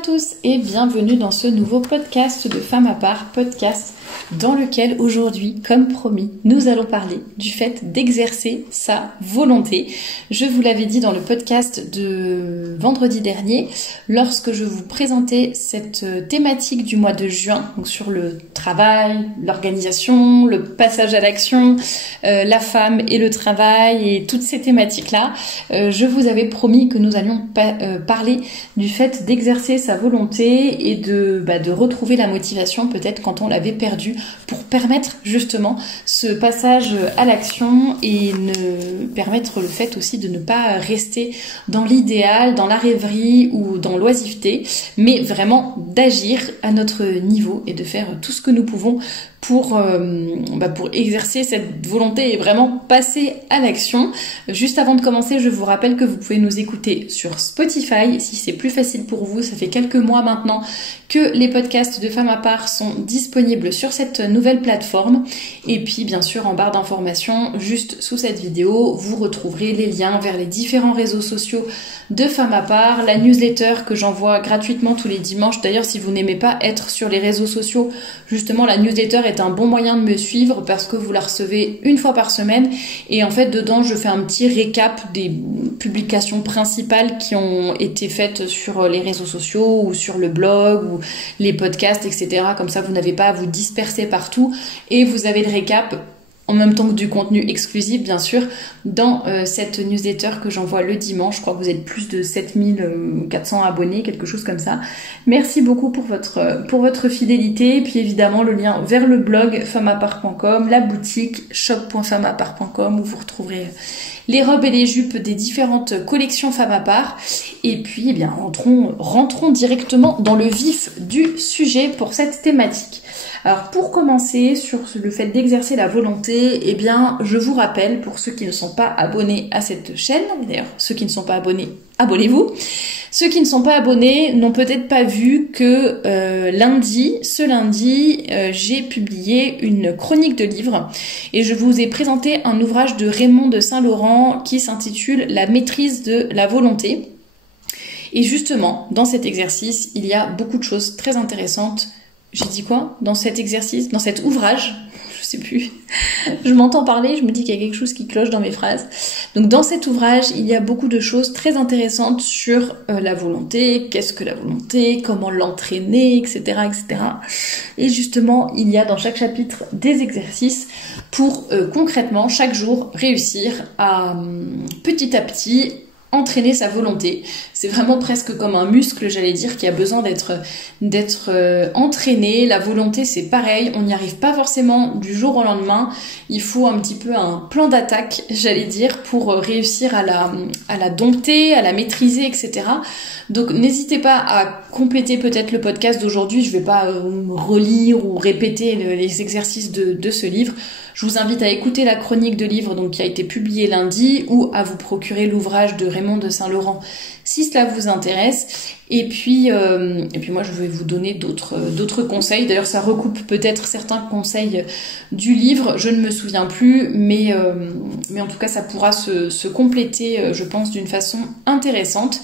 à tous et bienvenue dans ce nouveau podcast de Femmes à part, podcast dans lequel aujourd'hui, comme promis, nous allons parler du fait d'exercer sa volonté. Je vous l'avais dit dans le podcast de vendredi dernier, lorsque je vous présentais cette thématique du mois de juin, donc sur le travail, l'organisation, le passage à l'action, la femme et le travail et toutes ces thématiques-là, je vous avais promis que nous allions parler du fait d'exercer sa volonté et de retrouver la motivation peut-être quand on l'avait perdue pour permettre justement ce passage à l'action et permettre le fait aussi de ne pas rester dans l'idéal, dans la rêverie ou dans l'oisiveté, mais vraiment d'agir à notre niveau et de faire tout ce que nous pouvons pour exercer cette volonté et vraiment passer à l'action. Juste avant de commencer, je vous rappelle que vous pouvez nous écouter sur Spotify, si c'est plus facile pour vous. Ça fait quelques mois maintenant que les podcasts de Femmes à part sont disponibles sur cette nouvelle plateforme. Et puis bien sûr, en barre d'informations, juste sous cette vidéo, vous retrouverez les liens vers les différents réseaux sociaux de Femmes à part, la newsletter que j'envoie gratuitement tous les dimanches. D'ailleurs, si vous n'aimez pas être sur les réseaux sociaux, justement la newsletter est un bon moyen de me suivre parce que vous la recevez une fois par semaine et en fait dedans je fais un petit récap des publications principales qui ont été faites sur les réseaux sociaux ou sur le blog ou les podcasts, etc. Comme ça vous n'avez pas à vous disperser partout et vous avez le récap en même temps que du contenu exclusif, bien sûr, dans cette newsletter que j'envoie le dimanche. Je crois que vous êtes plus de 7400 abonnés, quelque chose comme ça. Merci beaucoup pour votre fidélité. Et puis évidemment, le lien vers le blog femmesapart.com, la boutique shop.femmesapart.com où vous retrouverez les robes et les jupes des différentes collections Femmes à part. Et puis, eh bien, rentrons directement dans le vif du sujet pour cette thématique. Alors, pour commencer sur le fait d'exercer la volonté, eh bien, je vous rappelle, pour ceux qui ne sont pas abonnés à cette chaîne, d'ailleurs, ceux qui ne sont pas abonnés, abonnez-vous. Ceux qui ne sont pas abonnés n'ont peut-être pas vu que ce lundi, j'ai publié une chronique de livre et je vous ai présenté un ouvrage de Raymond de Saint-Laurent qui s'intitule « La maîtrise de la volonté ». Et justement, dans cet exercice, il y a beaucoup de choses très intéressantes. J'ai dit quoi? Dans cet exercice, dans cet ouvrage, je sais plus, je m'entends parler, je me dis qu'il y a quelque chose qui cloche dans mes phrases. Donc dans cet ouvrage, il y a beaucoup de choses très intéressantes sur la volonté, qu'est-ce que la volonté, comment l'entraîner, etc., etc. Et justement, il y a dans chaque chapitre des exercices pour concrètement, chaque jour, réussir à petit entraîner sa volonté. C'est vraiment presque comme un muscle, j'allais dire, qui a besoin d'être entraîné. La volonté, c'est pareil, on n'y arrive pas forcément du jour au lendemain. Il faut un petit peu un plan d'attaque, j'allais dire, pour réussir à la dompter, à la maîtriser, etc. Donc n'hésitez pas à compléter peut-être le podcast d'aujourd'hui. Je vais pas relire ou répéter les exercices de ce livre. Je vous invite à écouter la chronique de livre donc, qui a été publiée lundi ou à vous procurer l'ouvrage de Raymond de Saint-Laurent si cela vous intéresse. Et puis moi je vais vous donner d'autres conseils. D'ailleurs ça recoupe peut-être certains conseils du livre, je ne me souviens plus, mais en tout cas ça pourra se compléter, je pense, d'une façon intéressante.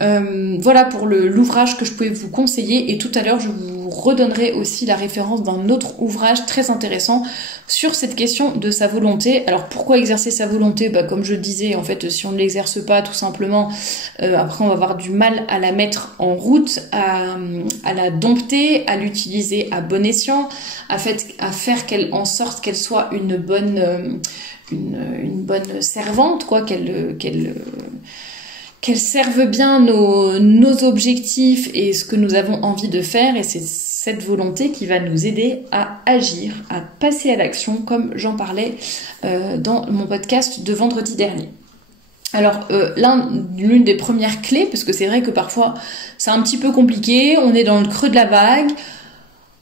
Voilà pour l'ouvrage que je pouvais vous conseiller et tout à l'heure je vous redonnerai aussi la référence d'un autre ouvrage très intéressant sur cette question de sa volonté. Alors pourquoi exercer sa volonté? Comme je le disais, en fait si on ne l'exerce pas tout simplement, après on va avoir du mal à la mettre en route, à la dompter, à l'utiliser à bon escient, à faire en sorte qu'elle soit une bonne servante, quoi, qu'elle serve bien nos objectifs et ce que nous avons envie de faire, et c'est cette volonté qui va nous aider à agir, à passer à l'action, comme j'en parlais dans mon podcast de vendredi dernier. Alors l'une des premières clés, parce que c'est vrai que parfois c'est un petit peu compliqué, on est dans le creux de la vague,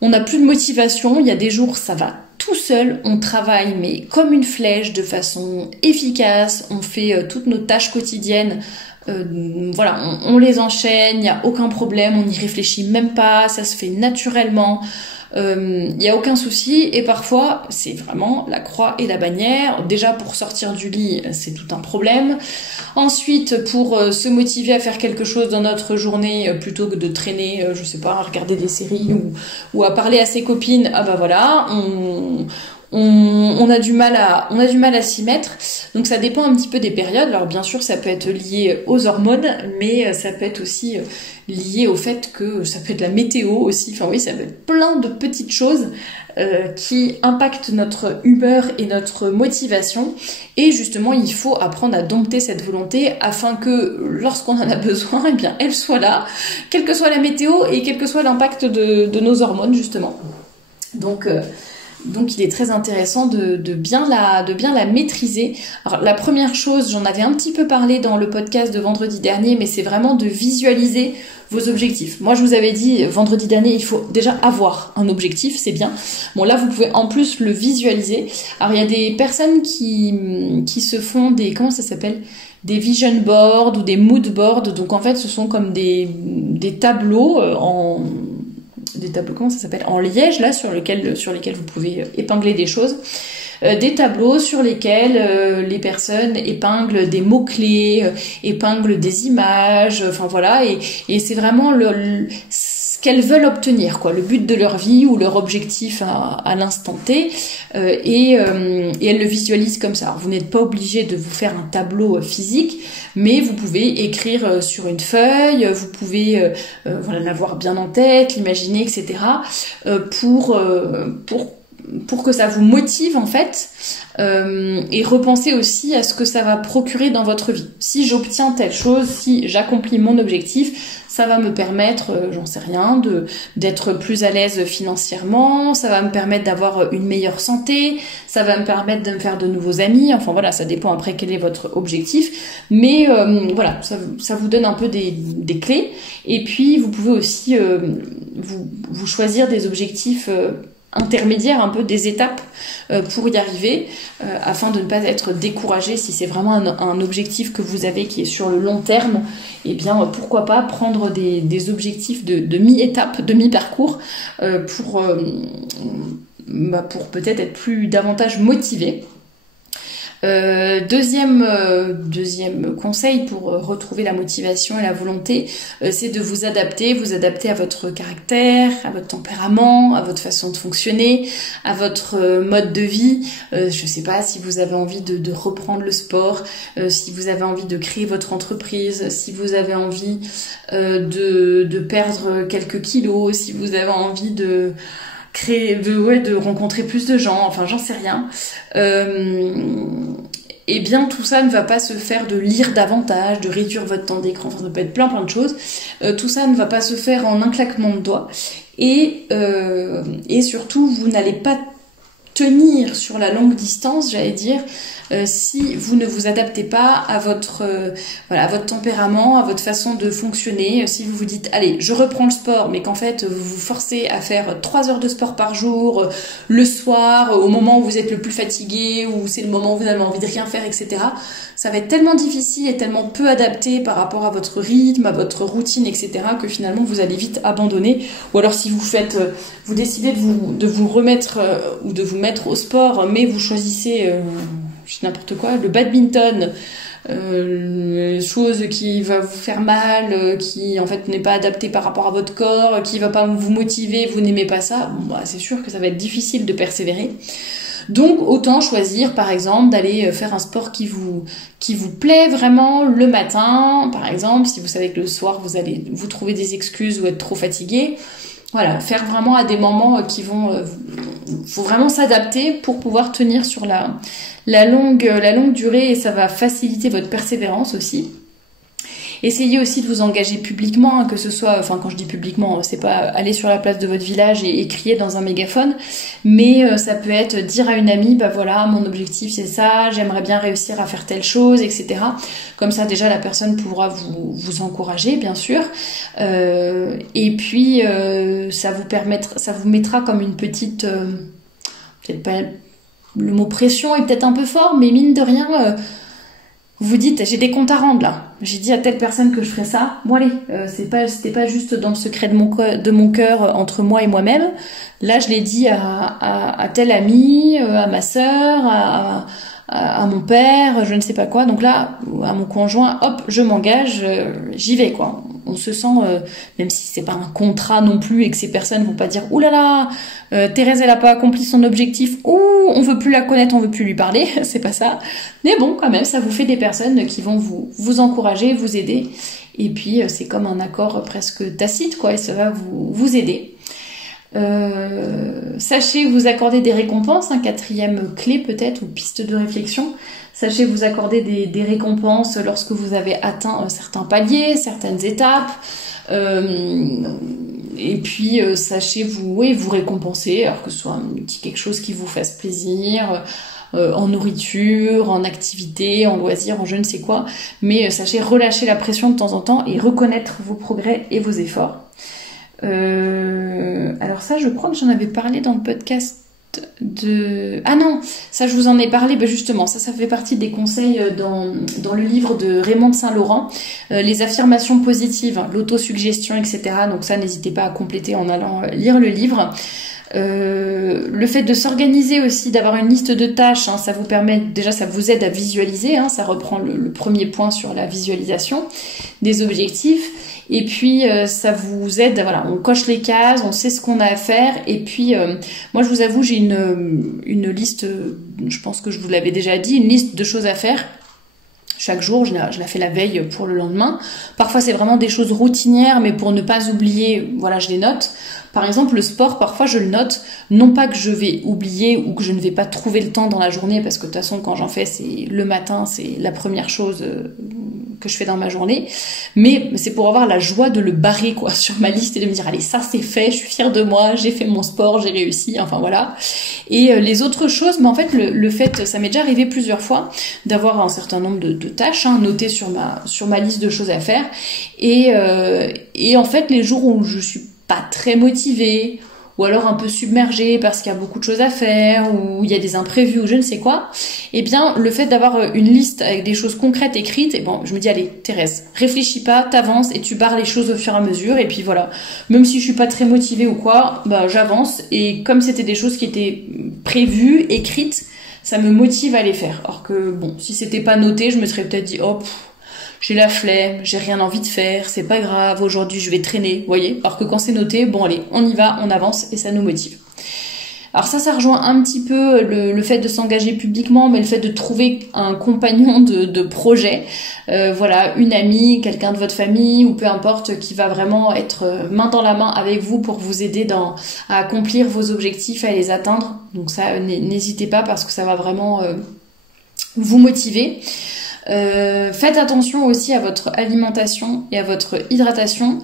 on n'a plus de motivation, il y a des jours ça va tout seul, on travaille mais comme une flèche, de façon efficace, on fait toutes nos tâches quotidiennes, on les enchaîne, il n'y a aucun problème, on n'y réfléchit même pas, ça se fait naturellement. il n'y a aucun souci. Et parfois, c'est vraiment la croix et la bannière. Déjà, pour sortir du lit, c'est tout un problème. Ensuite, pour se motiver à faire quelque chose dans notre journée, plutôt que de traîner, je sais pas, à regarder des séries ou à parler à ses copines, ah bah voilà, on a du mal à s'y mettre. Donc ça dépend un petit peu des périodes. Alors bien sûr, ça peut être lié aux hormones, mais ça peut être aussi lié au fait que ça peut être la météo aussi. Enfin oui, ça peut être plein de petites choses qui impactent notre humeur et notre motivation. Et justement, il faut apprendre à dompter cette volonté afin que lorsqu'on en a besoin, eh bien, elle soit là, quelle que soit la météo et quel que soit l'impact de nos hormones justement. Donc il est très intéressant de bien la maîtriser. Alors la première chose, j'en avais un petit peu parlé dans le podcast de vendredi dernier, mais c'est vraiment de visualiser vos objectifs. Moi je vous avais dit vendredi dernier, il faut déjà avoir un objectif, c'est bien. Bon là vous pouvez en plus le visualiser. Alors il y a des personnes qui se font des, comment ça s'appelle, des vision boards ou des mood boards. Donc en fait ce sont comme des tableaux comment ça s'appelle, en liège là, sur lesquels vous pouvez épingler des choses, des tableaux sur lesquels les personnes épinglent des mots-clés, épinglent des images, enfin voilà, et c'est vraiment ce qu'elles veulent obtenir, quoi, le but de leur vie ou leur objectif à l'instant T, et elles le visualisent comme ça. Alors, vous n'êtes pas obligé de vous faire un tableau physique, mais vous pouvez écrire sur une feuille, vous pouvez voilà, l'avoir bien en tête, l'imaginer, etc. Pour que ça vous motive en fait, et repenser aussi à ce que ça va procurer dans votre vie. Si j'obtiens telle chose, si j'accomplis mon objectif, ça va me permettre, j'en sais rien, d'être plus à l'aise financièrement, ça va me permettre d'avoir une meilleure santé, ça va me permettre de me faire de nouveaux amis, enfin voilà, ça dépend après quel est votre objectif, mais voilà, ça vous donne un peu des clés, et puis vous pouvez aussi vous choisir des objectifs intermédiaires, un peu des étapes pour y arriver, afin de ne pas être découragé. Si c'est vraiment un objectif que vous avez qui est sur le long terme, eh bien pourquoi pas prendre des objectifs de mi-étape, de mi-parcours, pour peut-être être davantage motivé. Deuxième conseil pour retrouver la motivation et la volonté, c'est de vous adapter à votre caractère, à votre tempérament, à votre façon de fonctionner, à votre mode de vie. Je sais pas, si vous avez envie de reprendre le sport, si vous avez envie de créer votre entreprise, si vous avez envie de perdre quelques kilos, si vous avez envie de rencontrer plus de gens, enfin j'en sais rien. Et bien tout ça ne va pas se faire de lire davantage, de réduire votre temps d'écran, enfin ça peut être plein de choses. Tout ça ne va pas se faire en un claquement de doigts. Et surtout, vous n'allez pas tenir sur la longue distance, j'allais dire, si vous ne vous adaptez pas à votre tempérament, à votre façon de fonctionner. Si vous vous dites allez, je reprends le sport, mais qu'en fait vous vous forcez à faire 3 heures de sport par jour, le soir, au moment où vous êtes le plus fatigué, ou c'est le moment où vous avez envie de rien faire, etc. Ça va être tellement difficile et tellement peu adapté par rapport à votre rythme, à votre routine, etc., que finalement vous allez vite abandonner. Ou alors si vous décidez de vous remettre ou de vous mettre au sport, mais vous choisissez n'importe quoi, le badminton, chose qui va vous faire mal, qui en fait n'est pas adaptée par rapport à votre corps, qui va pas vous motiver, vous n'aimez pas ça, c'est sûr que ça va être difficile de persévérer. Donc autant choisir par exemple d'aller faire un sport qui vous plaît vraiment le matin, par exemple, si vous savez que le soir vous allez vous trouver des excuses ou être trop fatigué. Voilà, faire vraiment à des moments qui vont... faut vraiment s'adapter pour pouvoir tenir sur la longue durée, et ça va faciliter votre persévérance aussi. Essayez aussi de vous engager publiquement, que ce soit, enfin quand je dis publiquement, c'est pas aller sur la place de votre village et crier dans un mégaphone, mais ça peut être dire à une amie, bah voilà, mon objectif c'est ça, j'aimerais bien réussir à faire telle chose, etc. Comme ça déjà la personne pourra vous encourager, bien sûr, et puis ça vous mettra comme une petite, peut-être pas, le mot pression est peut-être un peu fort, mais mine de rien, vous dites, j'ai des comptes à rendre là. J'ai dit à telle personne que je ferais ça. Bon allez, c'était pas juste dans le secret de mon cœur entre moi et moi-même. Là, je l'ai dit à tel ami, à ma sœur, à mon père, je ne sais pas quoi. Donc là, à mon conjoint, hop, je m'engage, j'y vais quoi. On se sent, même si c'est pas un contrat non plus et que ces personnes vont pas dire « Ouh là là, Thérèse elle a pas accompli son objectif, ou on veut plus la connaître, on veut plus lui parler », c'est pas ça. Mais bon, quand même, ça vous fait des personnes qui vont vous encourager, vous aider. Et puis c'est comme un accord presque tacite quoi, et ça va vous aider. Sachez vous accorder des récompenses, quatrième clé peut-être, ou piste de réflexion. Sachez vous accorder des récompenses lorsque vous avez atteint certains paliers, certaines étapes. Et puis sachez vous récompenser, alors que ce soit un petit quelque chose qui vous fasse plaisir, en nourriture, en activité, en loisir, en je ne sais quoi. Mais sachez relâcher la pression de temps en temps et reconnaître vos progrès et vos efforts. Alors ça, je crois que j'en avais parlé dans le podcast de... Ah non, ça je vous en ai parlé, justement, ça fait partie des conseils dans le livre de Raymond de Saint-Laurent, les affirmations positives, l'autosuggestion, etc. Donc ça, n'hésitez pas à compléter en allant lire le livre. Le fait de s'organiser aussi, d'avoir une liste de tâches, ça vous permet, déjà ça vous aide à visualiser, ça reprend le premier point sur la visualisation des objectifs. Et puis ça vous aide, voilà, on coche les cases, on sait ce qu'on a à faire. Et puis moi je vous avoue, j'ai une liste, je pense que je vous l'avais déjà dit, une liste de choses à faire. Chaque jour, je la fais la veille pour le lendemain. Parfois c'est vraiment des choses routinières, mais pour ne pas oublier, voilà, je les note. Par exemple, le sport, parfois je le note, non pas que je vais oublier ou que je ne vais pas trouver le temps dans la journée, parce que de toute façon quand j'en fais, c'est le matin, c'est la première chose que je fais dans ma journée, mais c'est pour avoir la joie de le barrer quoi sur ma liste et de me dire allez, ça c'est fait, je suis fière de moi, j'ai fait mon sport, j'ai réussi, enfin voilà. Et les autres choses, mais en fait le fait, ça m'est déjà arrivé plusieurs fois d'avoir un certain nombre de tâches notées sur ma liste de choses à faire, et en fait les jours où je suis pas très motivée, ou alors un peu submergée parce qu'il y a beaucoup de choses à faire, ou il y a des imprévus, ou je ne sais quoi, eh bien, le fait d'avoir une liste avec des choses concrètes écrites, et bon, je me dis, allez, Thérèse, réfléchis pas, t'avances, et tu barres les choses au fur et à mesure, et puis voilà. Même si je suis pas très motivée ou quoi, j'avance, et comme c'était des choses qui étaient prévues, écrites, ça me motive à les faire. Alors que, bon, si c'était pas noté, je me serais peut-être dit, oh, j'ai la flemme, j'ai rien envie de faire, c'est pas grave, aujourd'hui je vais traîner, vous voyez. Alors que quand c'est noté, bon allez, on y va, on avance et ça nous motive. Alors ça rejoint un petit peu le fait de s'engager publiquement, mais le fait de trouver un compagnon de projet, voilà, une amie, quelqu'un de votre famille ou peu importe, qui va vraiment être main dans la main avec vous pour vous aider à accomplir vos objectifs, à les atteindre. Donc ça, n'hésitez pas parce que ça va vraiment vous motiver. Faites attention aussi à votre alimentation et à votre hydratation,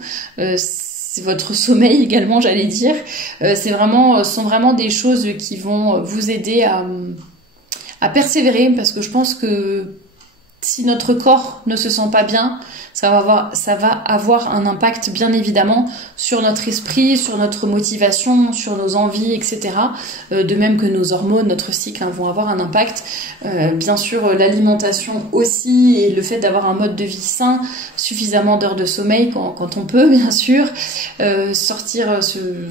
votre sommeil également, j'allais dire. Sont vraiment des choses qui vont vous aider à persévérer, parce que je pense que si notre corps ne se sent pas bien, ça va avoir un impact bien évidemment sur notre esprit, sur notre motivation, sur nos envies, etc. De même que nos hormones, notre cycle vont avoir un impact. Bien sûr, l'alimentation aussi, et le fait d'avoir un mode de vie sain, suffisamment d'heures de sommeil quand on peut, bien sûr. Sortir,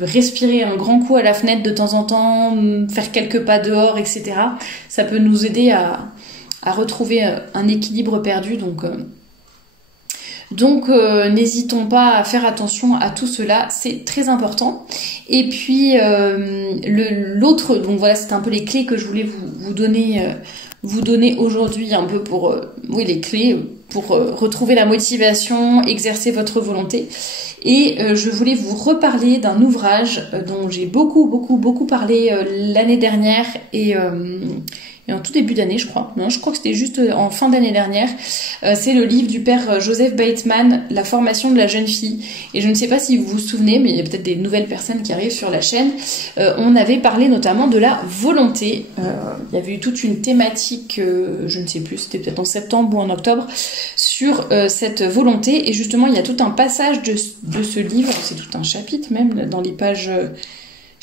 respirer un grand coup à la fenêtre de temps en temps, faire quelques pas dehors, etc. Ça peut nous aider à retrouver un équilibre perdu, donc n'hésitons pas à faire attention à tout cela, c'est très important. Et puis l'autre, donc voilà, c'était un peu les clés que je voulais vous donner aujourd'hui, un peu pour les clés pour retrouver la motivation, exercer votre volonté. Et je voulais vous reparler d'un ouvrage dont j'ai beaucoup parlé l'année dernière et en tout début d'année, je crois. Non, je crois que c'était juste en fin d'année dernière. C'est le livre du père Joseph Bateman, La formation de la jeune fille. Et je ne sais pas si vous vous souvenez, mais il y a peut-être des nouvelles personnes qui arrivent sur la chaîne. On avait parlé notamment de la volonté. Il y avait eu toute une thématique, je ne sais plus, c'était peut-être en septembre ou en octobre, sur cette volonté. Et justement, il y a tout un passage de ce livre, c'est tout un chapitre même, dans les pages...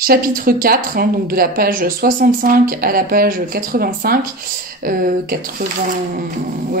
chapitre 4, hein, donc de la page 65 à la page 85,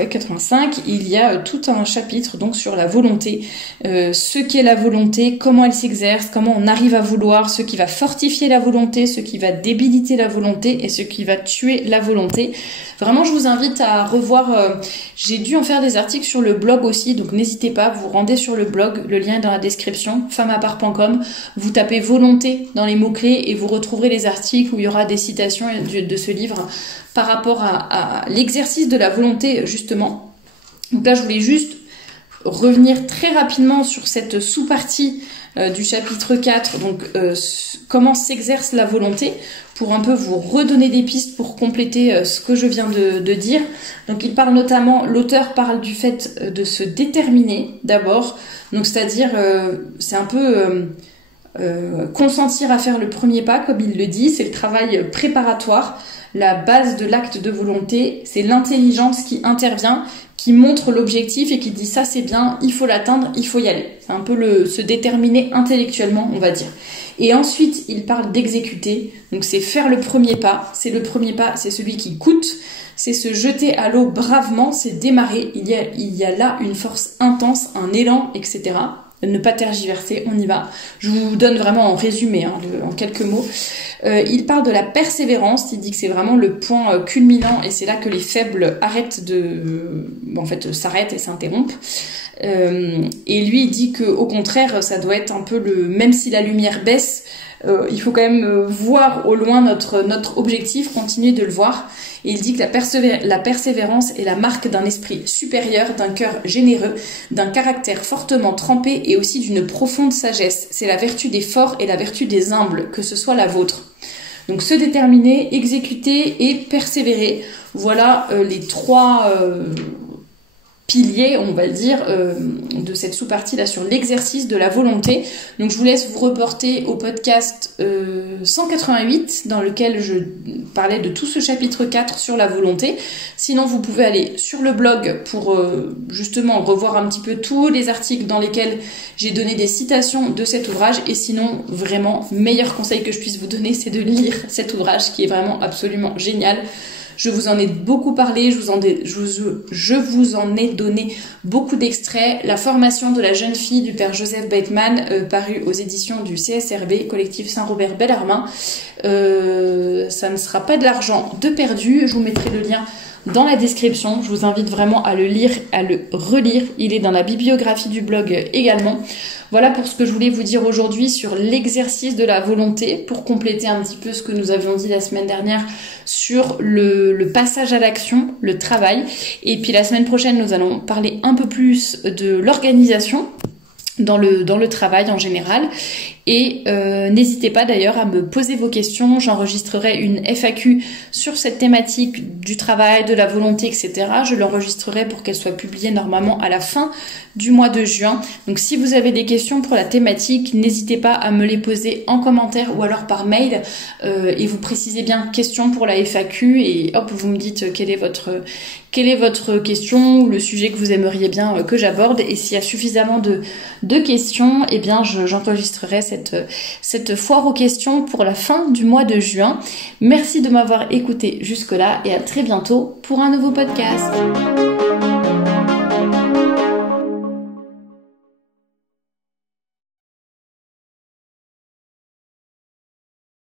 85, il y a tout un chapitre donc sur la volonté, ce qu'est la volonté, comment elle s'exerce, comment on arrive à vouloir, ce qui va fortifier la volonté, ce qui va débiliter la volonté et ce qui va tuer la volonté. Vraiment, je vous invite à revoir, j'ai dû en faire des articles sur le blog aussi, donc n'hésitez pas, vous rendez sur le blog, le lien est dans la description, femmapart.com, vous tapez volonté dans les mots-clés et vous retrouverez les articles où il y aura des citations de ce livre par rapport à l'exercice de la volonté, justement. Donc là, je voulais juste revenir très rapidement sur cette sous-partie du chapitre 4, donc comment s'exerce la volonté, pour un peu vous redonner des pistes pour compléter ce que je viens de dire. Donc il parle notamment, l'auteur parle du fait de se déterminer d'abord, donc c'est-à-dire c'est un peu consentir à faire le premier pas, comme il le dit, c'est le travail préparatoire. La base de l'acte de volonté, c'est l'intelligence qui intervient, qui montre l'objectif et qui dit ça c'est bien, il faut l'atteindre, il faut y aller. C'est un peu se déterminer intellectuellement, on va dire. Et ensuite, il parle d'exécuter, donc c'est faire le premier pas. C'est le premier pas, c'est celui qui coûte, c'est se jeter à l'eau bravement, c'est démarrer. Il y a là une force intense, un élan, etc. Ne pas tergiverser, on y va. Je vous donne vraiment en résumé, hein, en quelques mots. Il parle de la persévérance, il dit que c'est vraiment le point culminant et c'est là que les faibles s'arrêtent et s'interrompent. Et lui, il dit qu'au contraire, ça doit être un peu même si la lumière baisse, il faut quand même voir au loin notre objectif, continuer de le voir. Et il dit que la persévérance est la marque d'un esprit supérieur, d'un cœur généreux, d'un caractère fortement trempé et aussi d'une profonde sagesse. C'est la vertu des forts et la vertu des humbles, que ce soit la vôtre. Donc se déterminer, exécuter et persévérer. Voilà les trois piliers, on va le dire, de cette sous-partie-là sur l'exercice de la volonté. Donc je vous laisse vous reporter au podcast 188 dans lequel je parlais de tout ce chapitre 4 sur la volonté. Sinon, vous pouvez aller sur le blog pour justement revoir un petit peu tous les articles dans lesquels j'ai donné des citations de cet ouvrage. Et sinon, vraiment, meilleur conseil que je puisse vous donner, c'est de lire cet ouvrage qui est vraiment absolument génial. Je vous en ai beaucoup parlé, je vous en ai donné beaucoup d'extraits. La formation de la jeune fille du père Joseph Bateman, paru aux éditions du CSRB, collectif Saint-Robert Bellarmin. Ça ne sera pas de l'argent de perdu. Je vous mettrai le lien dans la description. Je vous invite vraiment à le lire, à le relire. Il est dans la bibliographie du blog également. Voilà pour ce que je voulais vous dire aujourd'hui sur l'exercice de la volonté, pour compléter un petit peu ce que nous avions dit la semaine dernière sur le passage à l'action, le travail. Et puis la semaine prochaine, nous allons parler un peu plus de l'organisation dans le travail en général. Et n'hésitez pas d'ailleurs à me poser vos questions. J'enregistrerai une FAQ sur cette thématique du travail, de la volonté, etc. Je l'enregistrerai pour qu'elle soit publiée normalement à la fin du mois de juin. Donc si vous avez des questions pour la thématique, n'hésitez pas à me les poser en commentaire ou alors par mail, et vous précisez bien question pour la FAQ et hop, vous me dites quelle est votre question ou le sujet que vous aimeriez bien que j'aborde. Et s'il y a suffisamment de questions, eh bien j'enregistrerai cette foire aux questions pour la fin du mois de juin. Merci de m'avoir écouté jusque-là et à très bientôt pour un nouveau podcast.